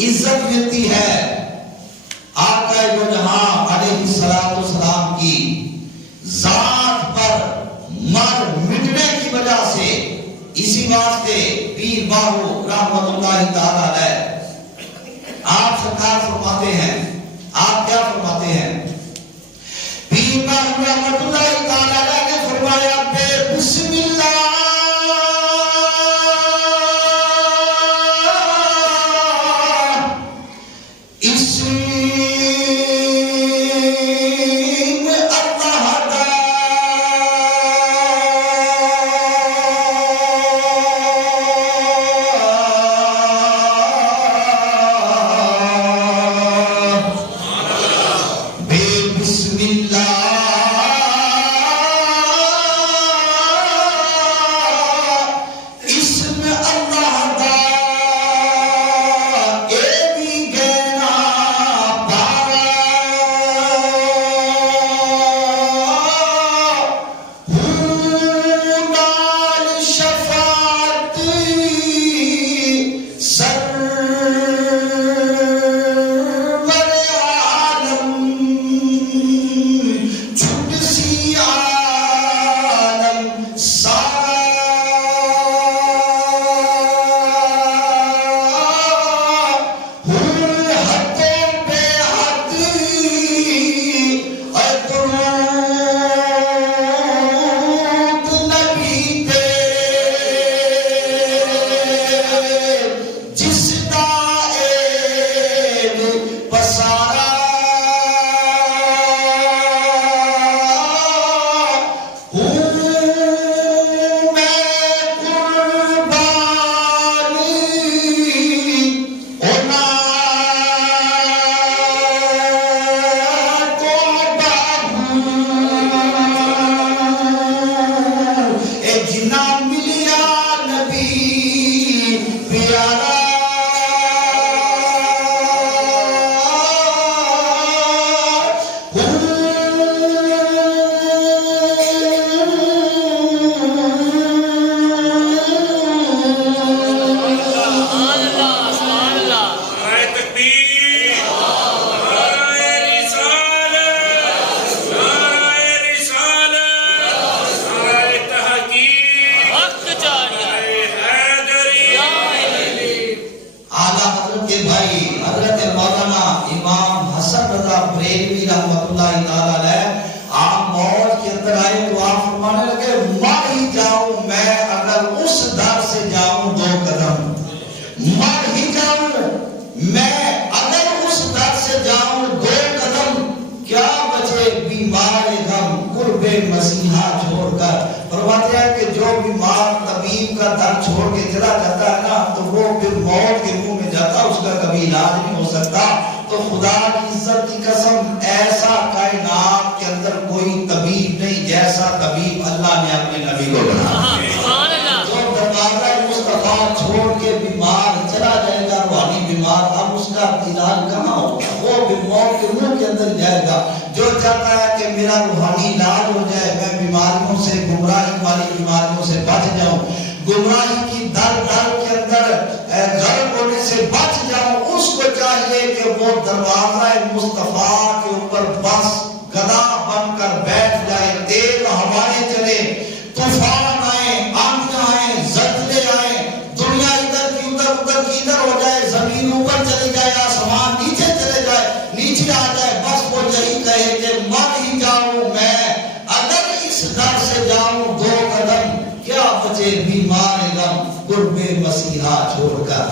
عزت ملتی ہے آقا دو جہاں علیہ السلام کی ذات پر مر مٹنے کی وجہ سے. اسی واسطے پیر باہو رحمت اللہ تعالی علیہ آپ سرکار فرماتے ہیں، آپ کیا فرماتے ہیں؟ پیر باہو رحمت اللہ تعالی علیہ نے فرمایا بے بسم اللہ مسیحا چھوڑ کر. فرماتے ہیں کہ جو بیمار طبیب کا در چھوڑ کے چلا جاتا ہے نا تو وہ پھر موت کے منہ میں جاتا، اس کا کبھی علاج نہیں ہو سکتا. تو خدا کی عزت کی قسم ایسا کائنات کے اندر کوئی طبیب نہیں جیسا طبیب اللہ نے اپنے نبی کو بنایا. جو دروازہ مصطفیٰ چھوڑ کے بیمار چلا جائے گا روحانی بیمار، اب اس کا علاج کہاں ہوگا؟ وہ بھی موت کے منہ کے اندر جائے گا. جو چاہتا ہے کہ میرا روحانی علاج ہو جائے، میں بیماریوں سے، گمراہی والی بیماریوں سے بچ جاؤں، گمراہی کی در کے اندر غرق ہونے سے بچ جاؤں، اس کو چاہیے کہ وہ دروازہ مصطفیٰ کے اوپر بس گدا بن کر بیٹھ جائے. تیز ہوائیں چلے، طوفان آئے، آندیاں آئیں، زلزلے آئیں، دنیا ادھر کی ادھر، ادھر کی ادھر ہو جائے، زمین اوپر چلی جائے، آسمان نیچے چلے جائے، نیچے آ جائے، بس وہ یہی کہے کہ مر ہی جاؤں میں اگر اس در سے جاؤں 2 قدم، کیا بچے بیمار غم قرب مسیحا چھوڑ کر.